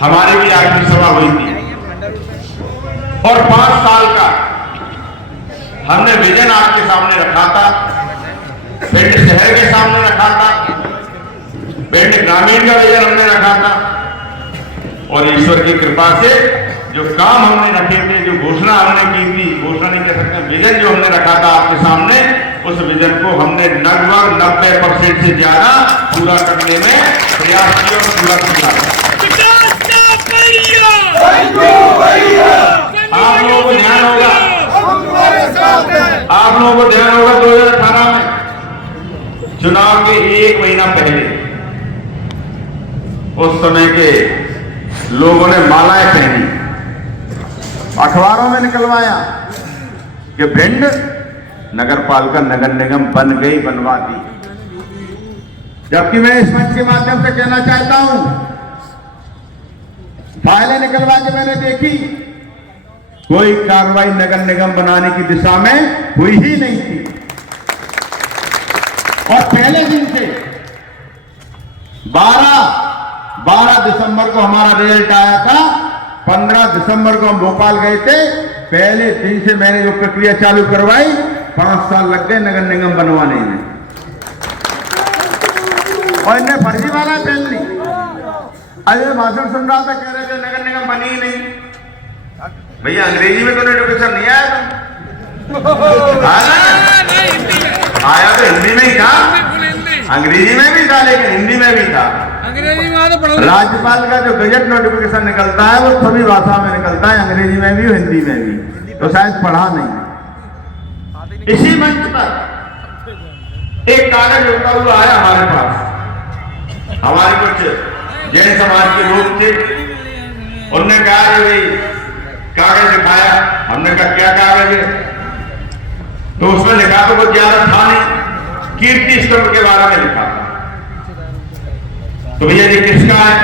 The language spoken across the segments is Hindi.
हमारी भी आखिरी सभा हुई थी और 5 साल का हमने विजन आपके सामने रखा था, पिंड शहर के सामने रखा था, पिंड ग्रामीण का विजन हमने रखा था और ईश्वर की कृपा से जो काम हमने रखे थे, जो घोषणा हमने की थी, घोषणा नहीं कह सकते, विजन जो हमने रखा था आपके सामने, उस विजन को हमने लगभग 90% से ज्यादा पूरा करने में प्रयास किया और पूरा किया। आप लोगों को ध्यान होगा, आप लोगों को ध्यान होगा 2018 में चुनाव के 1 महीना पहले उस समय के लोगों ने मालाएं पहनी, अखबारों में निकलवाया कि भिंड नगर पालिका नगर निगम बन गई, बनवा दी। जबकि मैं इस मंच के माध्यम से कहना चाहता हूं, फाइलें निकलवा के मैंने देखी, कोई कार्रवाई नगर निगम बनाने की दिशा में हुई ही नहीं थी। और पहले दिन से 12 दिसंबर को हमारा रिजल्ट आया था, 15 दिसंबर को हम भोपाल गए थे, पहले दिन से मैंने जो प्रक्रिया चालू करवाई, 5 साल लग गए नगर निगम बनवाने में और इन्हें फर्जी वाला पहन ली। अजय भाषण सुन रहा था, कह रहे थे नगर निगम बनी ही नहीं। भैया अंग्रेजी में तो नोटिफिकेशन नहीं आया था, आया तो हिंदी में ही था, अंग्रेजी में भी था लेकिन हिंदी में भी था। राज्यपाल का जो गजट नोटिफिकेशन निकलता है वो सभी भाषा में निकलता है, अंग्रेजी में भी हिंदी में भी, तो शायद पढ़ा नहीं। इसी मंच पर एक कागज उठा हुआ आया हमारे पास, हमारे कुछ जैन समाज के लोग थे, उन्होंने कहा कि भाई कागज दिखाया, हमने कहा क्या कागज है, तो उसमें लिखा तो कुछ ज्यादा था नहीं, कीर्ति स्तंभ के बारे में लिखा था। तो भैया ये किसका है?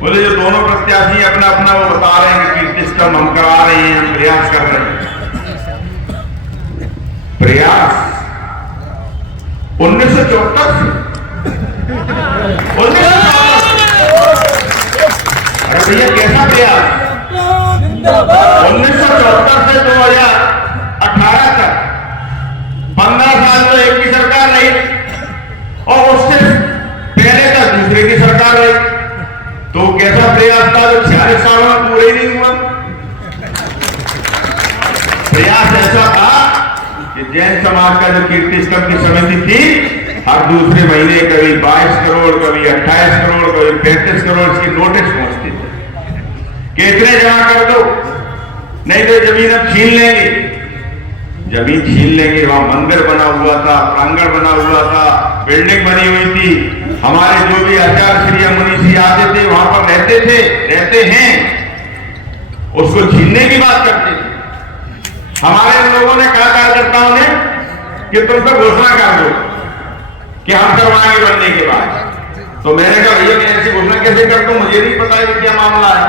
बोले जो दोनों प्रत्याशी अपना अपना वो बता रहे हैं कि कीर्ति स्तंभ हम करा रहे हैं, हम प्रयास कर रहे हैं। प्रयास 1974 से 1974 अरे भैया कैसा प्रयास? 1974 से 2018 तक 15 साल तो एक की सरकार रही और उससे पहले तक दूसरे की सरकार रही, तो कैसा प्रयास था जो 46 सालों में पूरे ही नहीं हुआ? प्रयास ऐसा था कि जैन समाज का जो कीर्ति स्तंभ की समिति थी, हर दूसरे महीने कभी 22 करोड़, कभी 28 करोड़, कभी 35 करोड़ की नोटिस पहुंचती थी कि इतने जमा कर दो, नहीं तो जमीन अब छीन लेंगे। जमीन छीन लेंगे। वहां मंदिर बना हुआ था, प्रांगण बना हुआ था, बिल्डिंग बनी हुई थी। हमारे जो भी आचार्य श्री मुनि आते थे वहां पर रहते हैं, उसको छीनने की बात करते थे। हमारे लोगों ने कहा कार्यकर्ताओं ने कि तुम तो घोषणा कर दो कि हम करवाएंगे बनने के बाद। तो मैंने कहा भैया मैं ऐसी घोषणा कैसे कर दूं, मुझे नहीं पता है क्या मामला है।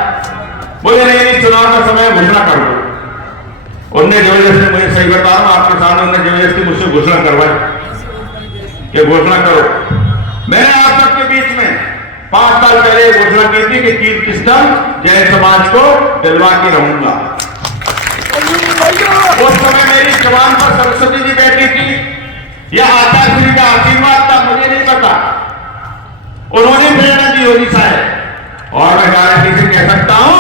बोले नहीं, चुनाव का समय घोषणा कर दो। उनने जबरदस्ती, मुझे सही बता रहा हूं आपके सामने, उन्होंने जबरदस्ती मुझसे घोषणा करवाई कि घोषणा करो। मैंने आप सबके बीच में 5 साल पहले घोषणा की थी कि कीर्ति स्तंभ जैन समाज को दिलवा के रहूंगा। उस समय मेरी जवान पर सरस्वती जी बैठी थी या आचार्य श्री का आशीर्वाद था, मुझे नहीं पता, उन्होंने प्रेरणा दी होगी शायद। और मैं गारंटी से कह सकता हूं,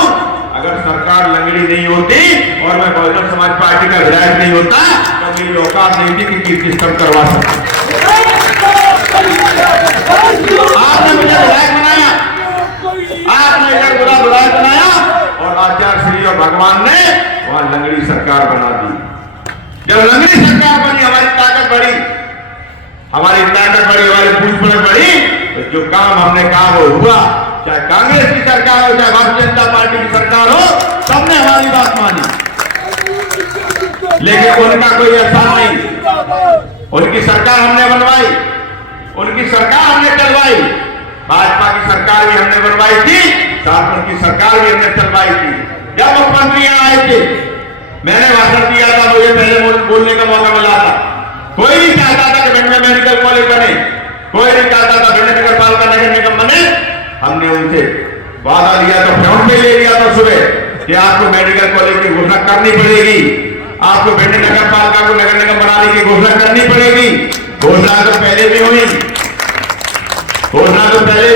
अगर सरकार लंगड़ी नहीं होती और मैं बहुजन समाज पार्टी का विधायक नहीं होता तो मेरी औकात नहीं थी कि कीर्ति स्तंभ करवा सकता। आपने मुझे विधायक बनाया, आपने इधर विधायक बनाया और आचार्य श्री और भगवान ने वहां लंगड़ी सरकार बना दी। जब लंगड़ी सरकार बनी, हमारी ताकत बढ़ी, हमारी पूछ पड़क बढ़ी, तो जो काम हमने कहा वो हुआ। चाहे कांग्रेस की सरकार हो, चाहे भारतीय जनता पार्टी की सरकार हो, सबने हमारी बात मानी, लेकिन उनका कोई असर नहीं। उनकी सरकार हमने बनवाई, उनकी सरकार हमने चलवाई, भाजपा की सरकार भी हमने बनवाई थी, साथ उनकी सरकार भी हमने चलवाई थी। जब मुख्यमंत्री यहाँ आए थे, मैंने भाषण दिया था, मुझे पहले बोलने का मौका मिला था। कोई नहीं चाहता था कि भिंड में मेडिकल कॉलेज बने, कोई नहीं चाहता था भिंड नगर पालिका नगर निगम बने। हमने उनसे वादा लिया तो फ्रंट पे ले लिया था सुबह कि आपको मेडिकल कॉलेज की घोषणा करनी पड़ेगी, आपको भिंड नगर पालिका को नगर निगम बनाने की घोषणा करनी पड़ेगी। घोषणा तो पहले भी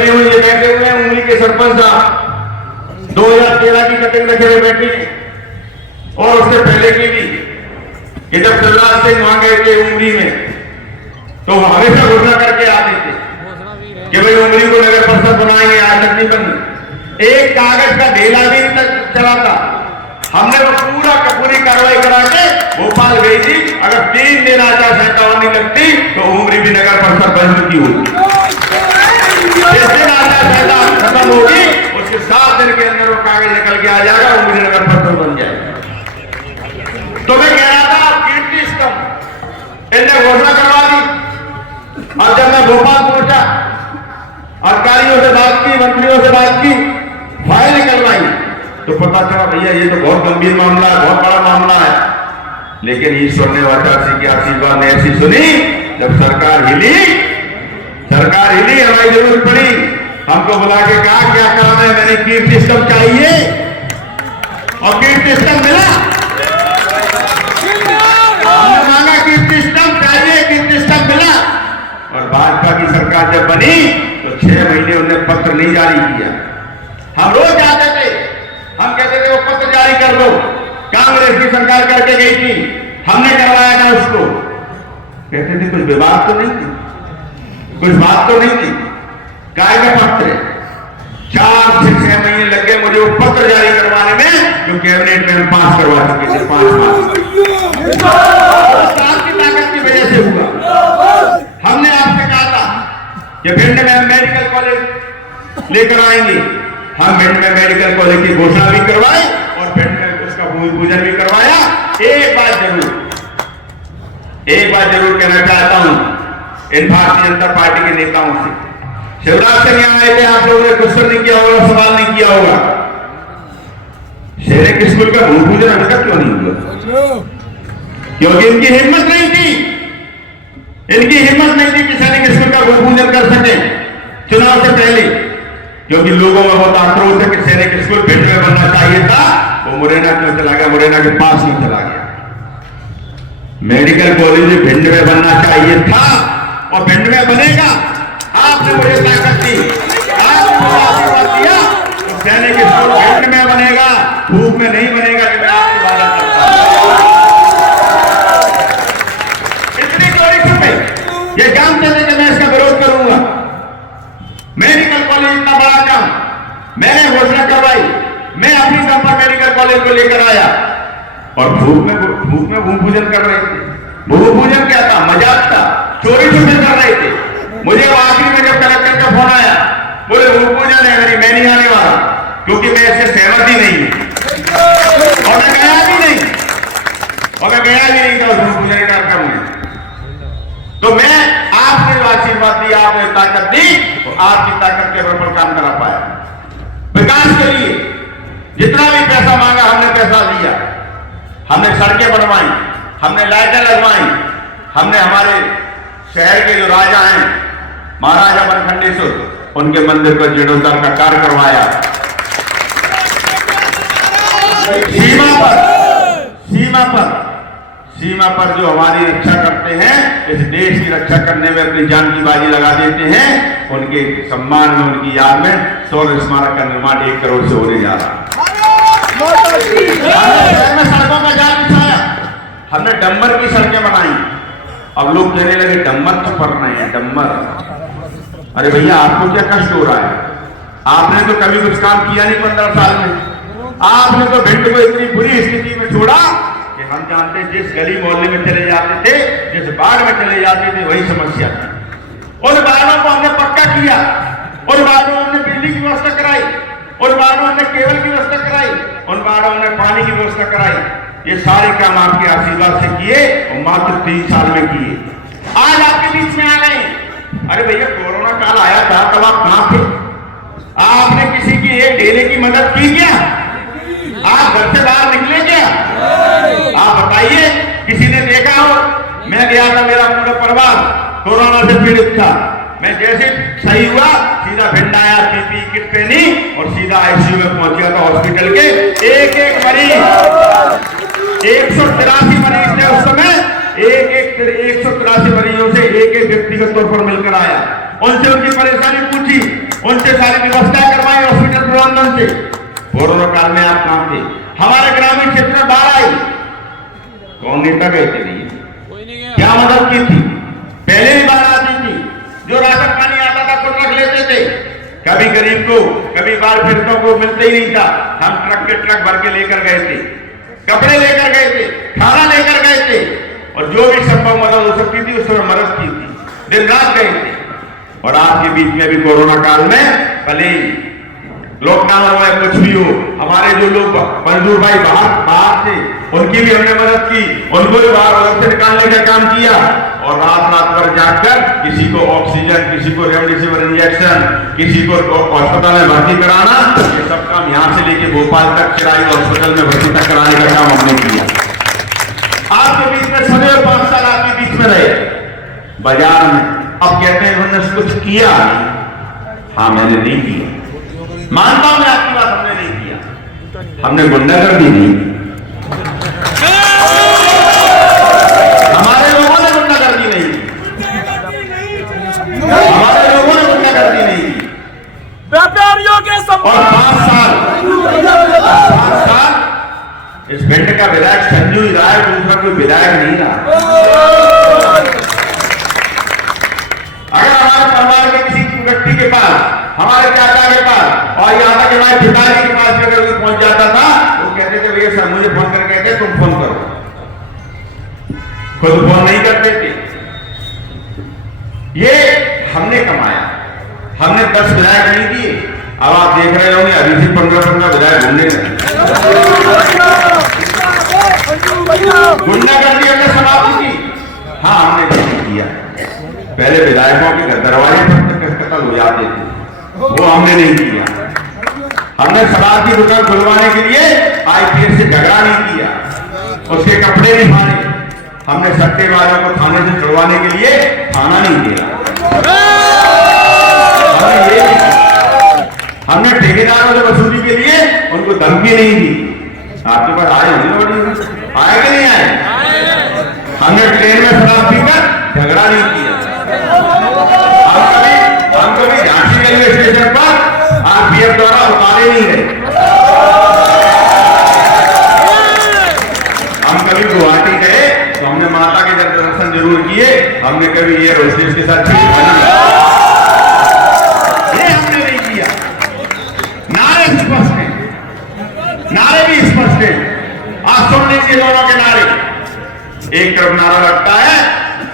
हुई, ये बैठे हुए हैं उंगली के सरपंच साहब 2013 की कटिंग रखे हुए बैठी और उससे पहले की भी कि जब शिवराज सिंह वहां गए थे उंगली में तो हमेशा घोषणा करके आते थे कि भाई उंगली को नगर परिषद बनाएंगे, आज तक नहीं बनी। एक कागज का ढेला भी तक चला था। हमने वो पूरी कार्रवाई करा के भोपाल गई थी। अगर 3 दिन आचार संहिता नहीं लगती तो उमरी भी नगर परिषद बन चुकी होगी। जिस दिन आचार संहिता खत्म होगी उसके 7 दिन के अंदर वो कागज निकल के आ जाएगा, उमरी नगर परिषद बन जाएगा। तो मैं कह रहा था कीर्ति स्तंभ इन्हें घोषणा करवा दी। अब जब मैं भोपाल पहुंचा, अधिकारियों से बात की, मंत्रियों से बात की, फाइल निकलवाई तो पता चला भैया ये तो बहुत गंभीर मामला है, बहुत बड़ा मामला है। लेकिन ईश्वर ने वाचासी की आशीर्वाद ने ऐसी सुनी, जब सरकार हिली, हमारी जरूरत पड़ी, हमको बुला के कहा क्या काम है। मैंने कीर्ति स्तंभ चाहिए और कीर्ति स्तंभ मिला। हमने मांगा कीर्ति स्तंभ चाहिए, कीर्ति स्तंभ मिला। और भाजपा की सरकार जब बनी तो 6 महीने उन्होंने पत्र नहीं जारी किया। हम रोज जाते थे, हम कहते थे वो पत्र जारी कर दो। कांग्रेस की सरकार करके गई थी, हमने करवाया था उसको। कहते थे कुछ विवाद तो नहीं थी, कुछ बात तो नहीं थी। काय का पत्र 4 से 6 महीने लग गए मुझे वो पत्र जारी करवाने में, जो कैबिनेट में हम पास करवा चुके थे 5 माह। की ताकत की वजह से हुआ। हमने आपसे कहा था कि भिंड में हम मेडिकल कॉलेज लेकर आएंगे। हम भिंड में मेडिकल कॉलेज की घोषणा भी करवाई और भिंड में उसका भूमि पूजन भी करवाया। एक बात जरूर कहना चाहता हूं इन भारतीय जनता पार्टी के नेताओं से। शिवराज सिंह यहां आए थे, आप लोगों ने क्वेश्चन नहीं किया होगा, सवाल नहीं किया होगा, सैनिक स्कूल का भूमि पूजन अभी तक क्यों नहीं हुआ? क्योंकि इनकी हिम्मत नहीं थी, कि सैनिक स्कूल का भूमि पूजन कर सके चुनाव से पहले। क्योंकि लोगों में बहुत आक्रोश है कि सैनिक स्कूल भिंड में बनना चाहिए था, वो मुरैना क्यों चला गया, मुरैना के पास नहीं चला गया। मेडिकल कॉलेज भिंड में बनना चाहिए था और भिंड में बनेगा। आपने मुझे ताकत दी, आपने मुझे आशीर्वाद दिया तो सैनिक स्कूल भिंड में बनेगा, धूप में नहीं बनेगा। मैं आपकी वादा करता हूं। इतनी चोरी छुपे ये जानते थे कि मैं इसका विरोध करूंगा। मेडिकल कॉलेज इतना बड़ा काम मैंने घोषणा करवाई, मैं अपनी दम पर मेडिकल कॉलेज को लेकर आया और धूप में भूमि पूजन कर रहे थे। भूमि पूजन क्या था? मजाक था, चोरी छुपे कर रहे थे। मुझे आखिरी में जब कलेक्टर का फोन आया, बोले भूमि पूजन है, मैं नहीं आने वाला क्योंकि मैं इससे सहमत ही नहीं हूं और मैं गया भी नहीं था उस भूमि पूजन कार्यक्रम में। तो मैं आपने जो आशीर्वाद दिया, आपने ताकत दी, तो आपकी ताकत के बल पर काम करा पाया। विकास के लिए जितना भी पैसा मांगा हमने पैसा दिया, हमने सड़कें बनवाई, हमने लाइटें लगवाई, हमने हमारे शहर के जो राजा हैं महाराजा बनखंडेश्वर, उनके मंदिर का जीर्णोद्धार का कार्य करवाया। सीमा पर जो हमारी रक्षा करते हैं, इस देश की रक्षा करने में अपनी जान की बाजी लगा देते हैं, उनके सम्मान में, उनकी याद में शौर्य स्मारक का निर्माण 1 करोड़ से होने जा रहा है। हमने सड़कों का जाल बिछाया, हमने डंबर की सड़कें बनाई। अब लोग कहने लगे डंबर तो पड़ रहे हैं, डंबर। अरे भैया आपको क्या कष्ट हो रहा है? आपने तो कभी कुछ काम किया नहीं 15 साल में। आपने तो भिंड को इतनी बुरी स्थिति में छोड़ा कि हम जानते जिस गली मोहल्ले में चले जाते थे, जिस बाढ़ में चले जाते थे, वही समस्या थी। उन बाढ़ों को हमने पक्का किया, उन बाढ़ों हमने बिजली की व्यवस्था कराई, उन बाढ़ों हमने केबल की व्यवस्था कराई, उन बाढ़ों हमने पानी की व्यवस्था कराई। ये सारे काम आपके आशीर्वाद से किए और मात्र 3 साल में किए। आज आपके बीच में आ गए। अरे भैया कोरोना काल आया था, तब आप कहां थे? आपने किसी की एक ढेले की मदद की क्या? आप घर से बाहर निकले क्या? आप बताइए, किसी ने देखा हो? मैं गया था, मेरा पूरा परिवार कोरोना से पीड़ित था। मैं जैसे सही हुआ सीधा भिंड आया, पीपी किट पहनी और सीधा आईसीयू में पहुंच गया था हॉस्पिटल के। एक मरीज 183 मरीज थे उस समय, 183 मरीजों से एक व्यक्तिगत तौर पर मिलकर आया, उनसे उनकी परेशानी पूछी, उनसे सारी व्यवस्था करवाई हॉस्पिटल प्रबंधन से। कोरोना काल में आप कहां थे? हमारे ग्रामीण क्षेत्र में बाढ़ आई, कौन नेता गए थे? नहीं, क्या मदद की थी? पहले भी बाढ़ आती थी, जो राशन पानी आता था खुद रख लेते थे, कभी गरीब को कभी बाढ़ पीड़ितों को मिलते ही नहीं था। हम ट्रक के ट्रक भर के लेकर गए थे, कपड़े लेकर गए थे, खाना लेकर गए थे, और जो भी संभव मदद हो सकती थी उस समय मदद की थी, दिन रात गए थे। और आपके बीच में भी कोरोना काल में भले लॉकडाउन हो या कुछ भी हो, हमारे जो लोग मजदूर भाई बाहर थे उनकी भी हमने मदद की, उनको भी बाहर से निकालने का काम किया। और रात भर जाकर किसी को ऑक्सीजन, किसी को रेमडेसिविर इंजेक्शन, किसी को अस्पताल में भर्ती कराना, ये सब काम यहाँ से लेके भोपाल तक चिराई हॉस्पिटल में भर्ती तक कराने का काम हमने किया। आपके बीच में सदैव 5 साल आपके बीच में रहे बाजार में। अब कहते हैं उन्होंने कुछ किया, हाँ मैंने नहीं किया, मानता हूं मैं आपकी बात, हमने नहीं किया, हमने गुंडागर्दी नहीं की, हमारे लोगों ने गुंडागर्दी नहीं की, हमारे लोगों ने गुंडागर्दी नहीं की। व्यापारियों के और 5 साल इस भिंड का विधायक संजू ही रहा है, दूसरा कोई विधायक नहीं रहा। अगर हमारे परिवार के किसी व्यक्ति के पास, हमारे चाचा के पास और यहाँ तक हमारे पिताजी के पास अगर कोई पहुंच जाता था, वो कहते थे भैया सर मुझे फोन करके कहते तुम फोन करो, खुद फोन नहीं करते थे। ये हमने कमाया, हमने 10 विधायक नहीं दिए। अब आप देख रहे होंगे अभी से 15 विधायक घूमने लगे। गुंडागर्दी हमने समाप्त की, हाँ हमने नहीं किया। पहले विधायकों के दरवाजे पर कत्ल हो जाते थे, वो हमने नहीं किया। हमने शराब की दुकान खुलवाने के लिए आईपीएस से झगड़ा नहीं किया, उसके कपड़े नहीं फाड़े। हमने सट्टेबाजों को थाने से छुड़वाने के लिए थाना नहीं दिया। हमने ठेकेदारों से वसूली के लिए उनको धमकी नहीं दी। आपके पास आए होंगे, आए कि नहीं आए? हमने ट्रेन में शराब पीकर झगड़ा नहीं किया। हम कभी झांसी रेलवे स्टेशन पर आरपीएफ द्वारा उतारे नहीं है। हम कभी गुवाहाटी गए तो हमने माता के दर्शन जरूर किए, हमने कभी एयर होस्टेस के साथ ये हमने नहीं किया। नारे स्पष्ट हैं, नारे भी स्पष्ट हैं। आज सुन लीजिए दोनों के नारे। एक तरफ नारा लगता है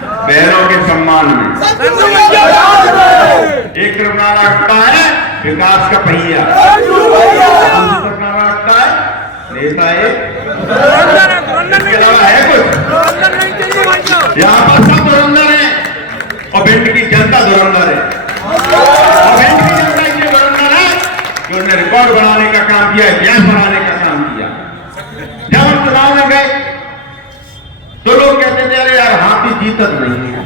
बहनों के सम्मान में, एक तरफ नारा लगता है विकास का पहिया, दूसरी तरफ नारा लगता है नेता एक। इसके अलावा है कुछ? यहाँ पर सब धुरंधर है और भिंड की जनता धुरंधर है। और भिंड की जनता इसलिए धुरंधर है कि उन्होंने रिकॉर्ड बनाने का काम किया, इतिहास बनाने का काम किया। जब हम चुनाव में गए तो लोग कहते थे अरे यार हाथी जीतत नहीं है।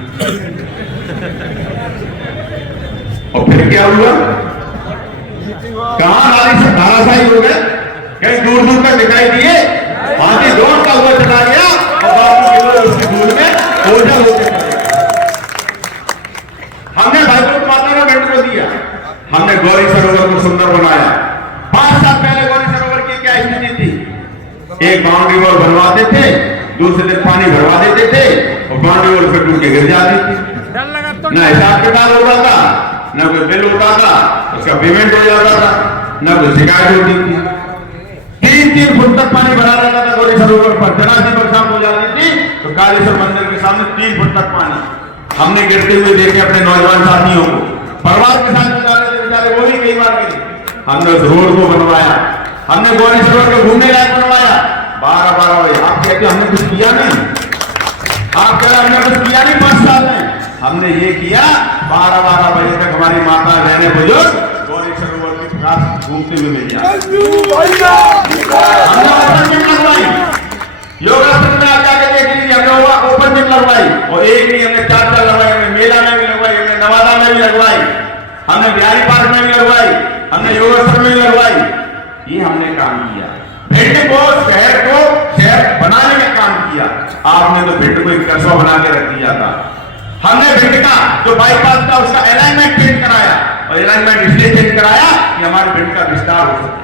और फिर क्या हुआ? कहां धाराशाही हो गए, कहीं दूर दूर तक दिखाई दिए, हाथी दौड़ता हुआ चला गया और बाकी के लोग उसकी धूल में ओझल होते चले। हमने भाईपुर माता का भिंड को दिया, हमने गौरी सरोवर को सुंदर बनाया। 5 साल पहले गौरी सरोवर की क्या स्थिति थी? एक बाउंड्री वॉल बनवाते थे, दूसरे दिन पानी भरवा देते थे और बाउंड्री वॉल पे टूट के गिर जाती थी। न हिसाब किताब होता था, न कोई बिल होता था, उसका पेमेंट हो जाता था, न कोई शिकायत होती थी। 3-3 फुट तक पानी भरा रहता था गौरी सरोवर पर। जरा सी बरसात हो जाती थी तो कालेश्वर मंदिर के सामने 3 फुट तक पानी। हमने गिरते हुए देखे अपने नौजवान साथियों को, परिवार के साथ बेचारे वो भी कई बार गिरे। हमने उस रोड को बनवाया, हमने गौरी सरोवर को घूमने लायक बनवाया। 12-12 बजे आप कहते हमने कुछ किया नहीं, आप कह रहे हमने कुछ किया नहीं 5 साल में। हमने ये किया 12-12 बजे तक हमारी माता रहने बुजुर्ग गौरी सरोवर के पास घूमते हुए मिल जाए। हमने ओपन जिम लगवाई, योगासन में आप जाके देख लीजिए, हमने ओपन जिम लगवाई और एक नहीं हमने 4 लगवाई, हमने मेला में भी लगवाई, हमने नवादा में भी लगवाई। हमने बिहारी पार्क में भी लगवाई, हमने योगेश्वर में भी लगवाई। ये हमने काम किया, भिंड को शहर बनाने का काम किया। आपने तो भिंड को एक कस्बा बना के रख दिया था। हमने भिंड का जो बाईपास था उसका अलाइनमेंट चेंज कराया, और अलाइनमेंट इसलिए चेंज कराया कि हमारे भिंड का विस्तार हो सके।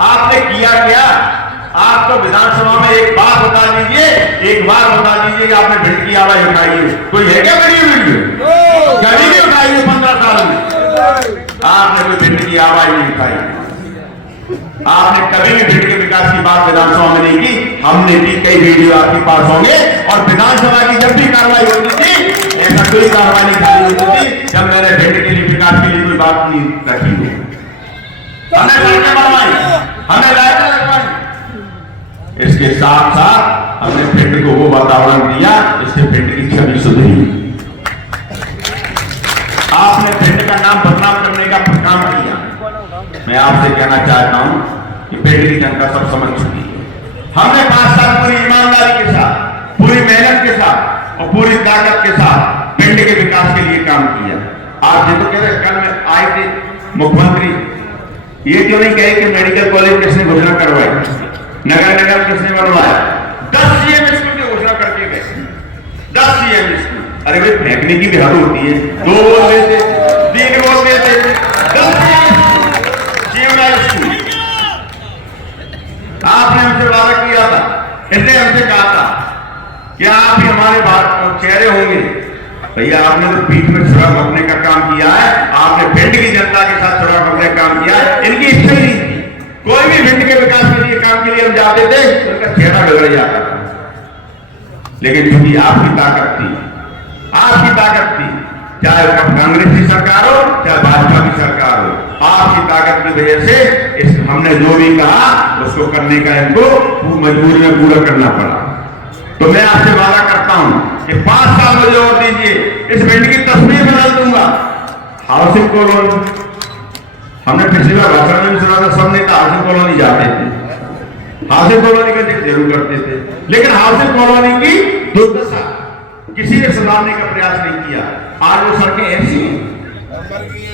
आपने किया क्या? आप तो विधानसभा में एक बार बता दीजिए, एक बार बता दीजिए कि आपने भिंड की आवाज उठाई है। कोई है क्या वीडियो कभी नहीं उठाई है 15 साल में? आपने कोई भिंड की आवाज नहीं उठाई। आपने कभी भी भिंड के विकास की बात विधानसभा में नहीं की। हमने की, कई वीडियो आपके पास होंगे। और विधानसभा की जब भी कार्रवाई होती थी, ऐसा कोई कार्रवाई नहीं खाली होती थी जब मैंने भिंड के लिए विकास के लिए कोई बात नहीं रखी हो। हमने सड़कें बनवाई, हमने लाइटें लगवाई। इसके साथ साथ हमने भिंड को वो वातावरण दिया जिससे भिंड की छवि सुधरी। आपने भिंड का नाम बदनाम करने का काम किया। मैं आपसे कहना चाहता हूं कि भिंड की जनता सब समझ चुकी है। हमने 5 साल पूरी ईमानदारी के साथ, पूरी मेहनत के साथ और पूरी ताकत के साथ भिंड के विकास के लिए काम किया। आप जिनको कह रहे, कल में आए थे मुख्यमंत्री, ये क्यों नहीं कहे कि मेडिकल कॉलेज किसने घोषणा करवाई, नगर निगम किसने बनवाया? 10 सीएम स्कूल की घोषणा करके गए। 10 सीएम स्कूल। अरे भाई, फेंकने की भी हद होती है। 2 बोल देते, 3 बोल देते, 10 सीएम स्कूल। आपने हमसे वादा किया था, इसने हमसे कहा था कि आप ही हमारे चेहरे होंगे। भैया, आपने तो बीच में सड़क रोकने का काम किया है। आपने भिंड की जनता के साथ सड़क रोकने का काम किया है। इनकी इच्छा ही नहीं थी। कोई भी भिंड के विकास के लिए काम के लिए हम जाते थे तो उनका चेहरा बिगड़ जाता था। लेकिन क्योंकि आपकी ताकत थी, चाहे कांग्रेस की सरकार हो चाहे भाजपा की सरकार हो, आपकी ताकत की वजह से हमने जो भी कहा उसको करने का इनको मजबूरी में पूरा करना पड़ा। तो मैं आपसे वादा करता हूं कि 5 साल मुझे और दीजिए, इस भिंड की तस्वीर बदल दूंगा। हाउसिंग कॉलोनी, हमने पिछली बार भाषण में भी सुना था, सब नेता हाउसिंग कॉलोनी जाते थे, हाउसिंग कॉलोनी का जिक्र जरूर करते थे, लेकिन हाउसिंग कॉलोनी की दुर्दशा किसी ने सुधारने का प्रयास नहीं किया। आज वो सड़कें ऐसी हैं,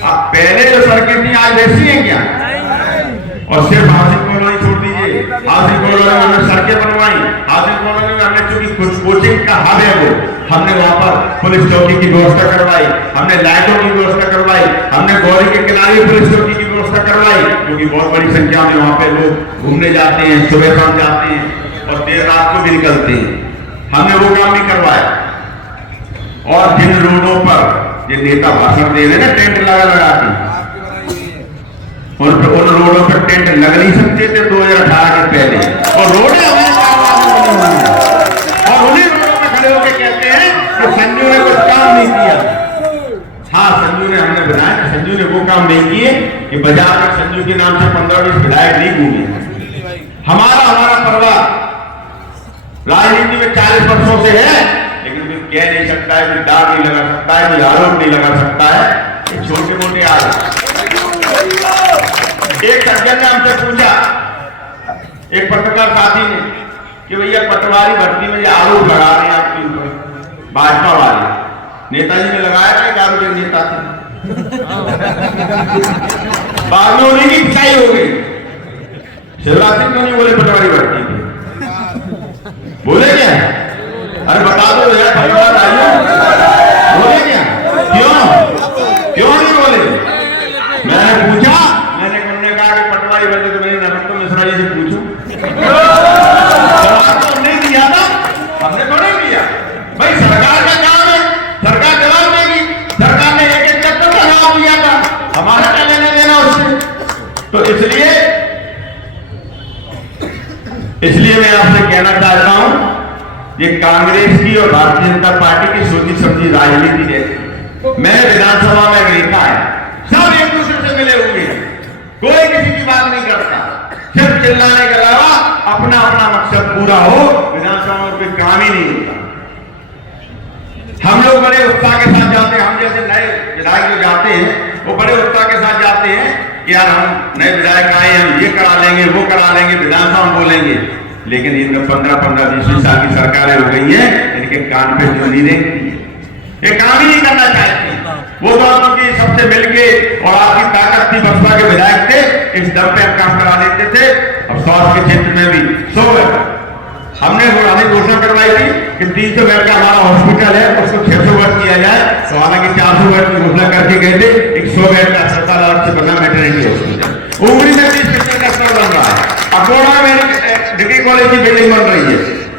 अब पहले जो सड़कें थी आज ऐसी हैं क्या? और सिर्फ हाउसिंग कॉलोनी छोड़ दीजिए, हाउसिंग कॉलोनी में हमने सड़कें बनवाई। हाउसिंग कॉलोनी में हमने चूंकि कुछ कोचिंग का हब है वो, हमने वहां पर पुलिस चौकी की व्यवस्था करवाई, हमने लाइटों की व्यवस्था करवाई, हमने गौरी के किनारे पुलिस चौकी की व्यवस्था करवाई, क्योंकि बहुत बड़ी संख्या में वहां पे लोग घूमने जाते हैं, सुबह शाम जाते हैं और देर रात को भी निकलते हैं। हमने वो काम भी करवाया। और जिन रोडों पर ये नेता भाषण दे रहे ना टेंट लगा के, उन रोडों पर टेंट लग नहीं सकते थे 2018 के पहले, और रोडें और उन्हीं रोडों में खड़े होकर कहते हैं कि संजू ने कुछ काम नहीं किया। हाँ, संजू ने, हमने बनाया, संजू ने वो काम नहीं किए कि बाजार में संजू के नाम से 15-20 विधायक नहीं घूमे। हमारा परिवार राजनीति में 40 वर्षों से है, लेकिन कोई कह नहीं सकता है, कोई दाग नहीं लगा सकता है, कोई आरोप नहीं लगा सकता है। छोटे मोटे आरोप। एक सज्जन ने हमसे पूछा, एक पत्रकार साथी ने, कि भैया पटवारी भर्ती में ये आरोप लगा रहे हैं आपके ऊपर, भाजपा वाले नेताजी ने लगाया था, एक आरोप नेता थे। बाद में उन्हीं की पिटाई हो गई। शिवराज सिंह तो नहीं बोले पटवारी भर्ती में, बोले क्या? अरे बता दो यार, पत्रकार आइए, बोले क्या? क्यों नहीं बोले? मैंने पूछा, मैंने कहा कि पटवारी भर्ती तो मैंने नरोत्तम मिश्रा जी से पूछूं। जवाब तो नहीं दिया था, हमने तो नहीं दिया। भाई, सरकार का काम है, सरकार जवाब देगी। सरकार ने एक चक्कर का जवाब दिया था, हमारा क्या लेना देना उससे? तो इसलिए मैं आपसे कहना चाहता हूं, ये कांग्रेस की और भारतीय जनता पार्टी की सोची समझी राजनीति रहती। मैंने विधानसभा में देखा है, सब एक दूसरे से मिले हुए हैं, कोई किसी की बात नहीं करता, सिर्फ चिल्लाने के अलावा अपना अपना मकसद पूरा हो, विधानसभा में कोई काम ही नहीं होता। हम लोग बड़े उत्साह के साथ जाते हैं, हम जैसे नए विधायक जो जाते हैं वो बड़े उत्साह के साथ जाते हैं कि यार हम नए विधायक आए, हम ये करा लेंगे, वो करा लेंगे, विधानसभा में बोलेंगे। लेकिन इनमें 15-20 साल की सरकारें हो गई हैं, इनके कान पे जो नहीं देखती है, ये काम ही नहीं करना चाहती। वो तो आपकी सबसे मिलके और आपकी ताकत थी, बसपा के विधायक थे, इस दम पे हम काम करा देते थे। अब स्वास्थ्य के क्षेत्र में भी 100 बेड हमने घोषणा करवाई थी कि 300 बेड का हमारा हॉस्पिटल है, उसको 600 बेड किया जाए। तो हालांकि 400 बेड की घोषणा करके गए थे, 100 बेड का अस्पताल अलग से बना, मैटरनिटी हॉस्पिटल। उमरी में 30% का अस्पताल बन रहा है। अकोला में डिग्री कॉलेज की बिल्डिंग बन रही है।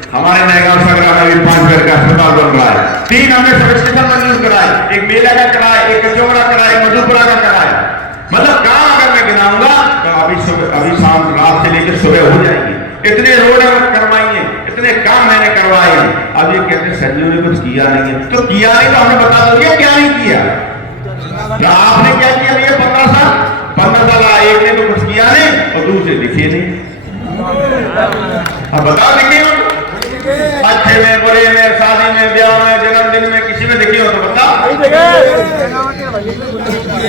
हमारे नएगांव सगरा में भी 5 बेड का अस्पताल बन रहा है। 3 हमने सब स्टेशन मंजूर कराए, एक मेला का कराए, एक कचौड़ा कराए, मधुपुरा का कराए। मतलब काम अगर मैं गिनाऊंगा तो अभी शाम रात से लेकर सुबह हो जाएगी। इतने रोड करवाएंगे, इतने काम मैंने करवाए हैं। अब ये कहते संजू ने कुछ किया नहीं है, तो किया नहीं तो हमें बता दो क्या नहीं किया। तो आपने क्या किया भैया 15 साल एक ने तो कुछ किया नहीं और दूसरे दिखे नहीं। अब बताओ दिखे हो, अच्छे में, बुरे में, शादी में, ब्याह में, जन्मदिन में, किसी में दिखे हो तो बताओ।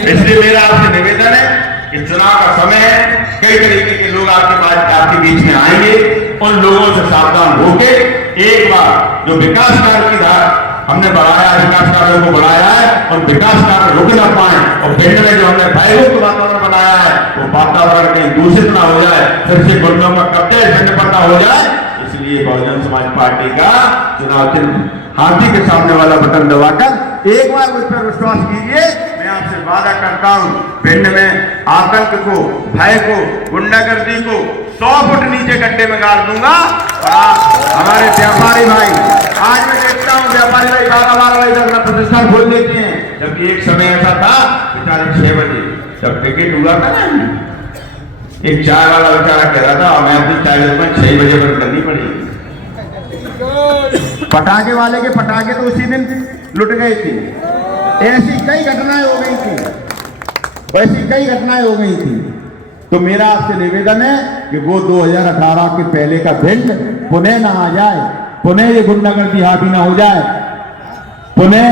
इसलिए मेरा आपसे निवेदन है कि चुनाव का समय है, कई तरीके के लोग आपके पास आपके बीच में आएंगे। उन लोगों से सावधान होके एक बार जो विकास कार्य की धार हमने बढ़ाया, विकास कार्यों को बढ़ाया है, और विकास कार्य रुक ना पाए, और पिंड में जो हमने भयमुक्त वातावरण बनाया है वो वातावरण कहीं दूषित ना हो जाए, फिर से गुंडों का कब्जे पिंड पर ना हो जाए। इसलिए बहुजन समाज पार्टी का चुनाव चिन्ह हाथी के सामने वाला बटन दबाकर एक बार मुझ पर विश्वास कीजिए। मैं आपसे वादा करता हूं, पिंड में आतंक को, भय को, गुंडागर्दी को 100 फुट नीचे गड्ढे में गाड़ दूंगा। और हमारे व्यापारी भाई, आज मैं देखता हूं व्यापारी भाई 12-12 बजे तक प्रतिष्ठान खोल देते हैं, जबकि एक समय ऐसा था कि 6 बजे जब टिकट हुआ था ना, एक चाय वाला बेचारा कह रहा था मैं अपनी चाय दुकान 6 बजे बंद करनी पड़ेगी। पटाखे वाले के पटाखे तो उसी दिन लुट गए थे। ऐसी कई घटनाएं हो गई थी, वैसी कई घटनाएं हो गई थी। तो मेरा आपसे निवेदन है कि वो 2018 के पहले का भिंड पुनः ना आ जाए, पुनः ये गुंडागर्दी हावी ना हो जाए, पुनः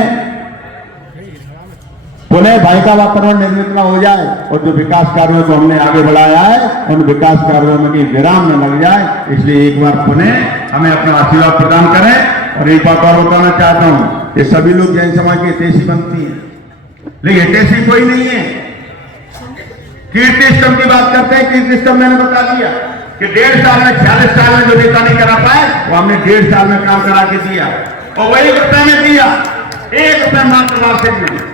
भय का वातावरण निर्मित न हो जाए, और जो विकास कार्यों को हमने आगे बढ़ाया है उन विकास कार्यों में विराम न लग जाए। इसलिए एक बार पुनः हमें अपना आशीर्वाद प्रदान करें। और एक बात और बताना चाहता हूं, ये सभी लोग जैन समाज के हितैषी बनती है, लेकिन हितैषी कोई नहीं है। कीर्ति स्तंभ की बात करते हैं, कीर्ति स्तंभ मैंने बता दिया कि 1.5 साल में 46 साल में जो नेता नहीं करा पाए वो हमने 1.5 साल में काम करा के दिया, और वही रुपये में दिया, 1 रुपये मात्र वार्षिक में।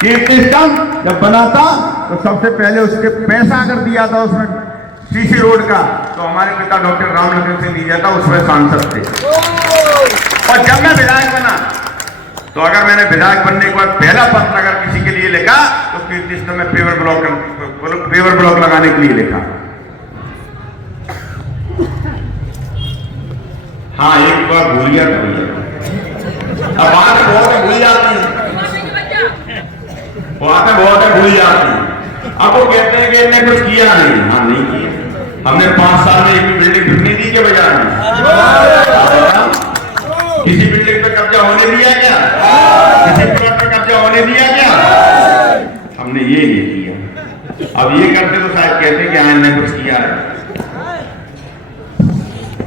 कीर्ति स्तंभ जब बना था तो सबसे पहले उसके पैसा अगर दिया था उसमें सीसी रोड का, तो हमारे पिता डॉक्टर रामलखन सिंह दिया था, उसमें सांसद थे। और जब मैं विधायक बना तो अगर मैंने विधायक बनने के बाद पहला पत्र अगर किसी के लिए लिखा तो कीर्ति स्तंभ में पेवर ब्लॉक लगाने के लिए लिखा। हाँ, एक बार भूल गया था भैया, अब बात बहुत भूल जाती है, बातें बहुत है भूल जाती है। अब वो कहते हैं कि इन्हें कुछ किया नहीं। हाँ, नहीं किया। हमने 5 साल में एक भी बिल्डिंग बिकनी दी के बजाय में किसी बिल्डिंग पे कब्जा होने दिया क्या? किसी प्लॉट पे कब्जा होने दिया क्या? हमने ये नहीं किया। अब ये करते तो शायद कहते कि हाँ इन्हें कुछ किया है।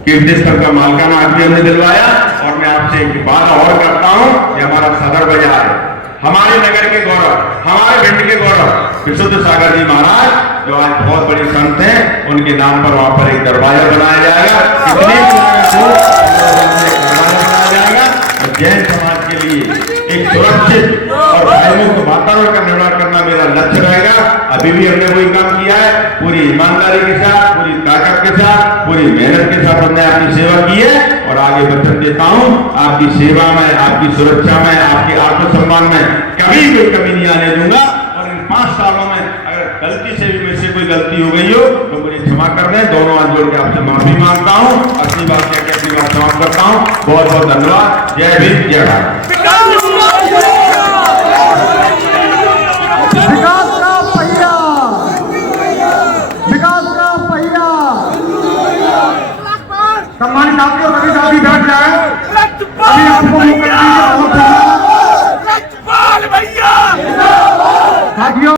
कीर्ति स्तंभ का मालिकाना हक भी हमने दिलवाया। और मैं आपसे एक बात और करता हूं, ये हमारा सदर बाजार है, हमारे नगर के गौरव, हमारे भिंड के गौरव विशुद्ध सागर जी महाराज जो आज बहुत बड़े संत हैं, उनके नाम पर वहां पर एक दरवाजा बनाया जाएगा। जैन समाज के लिए एक सुरक्षित और भयमुक्त वातावरण का निर्माण करना मेरा लक्ष्य रहेगा। अभी भी हमने वही काम किया है, पूरी ईमानदारी के साथ, पूरी ताकत के साथ, पूरी मेहनत के साथ हमने आपकी सेवा की है। और आगे वचन देता हूं, आपकी सेवा में, आपकी सुरक्षा में, आपके आत्मसम्मान में कभी कोई कमी नहीं आने दूंगा। और इन 5 सालों में अगर गलती से भी मुझसे कोई गलती हो गई हो तो मुझे क्षमा कर दें। दोनों हाथ जोड़ के आपसे माफी मांगता हूं। अपनी बात कह के अपनी बात समाप्त करता हूं। बहुत बहुत धन्यवाद। जय भीम, जय भारत। सम्मानित साथियों, सभी साथी बैठ जाए। अभी आपको भैया साथियों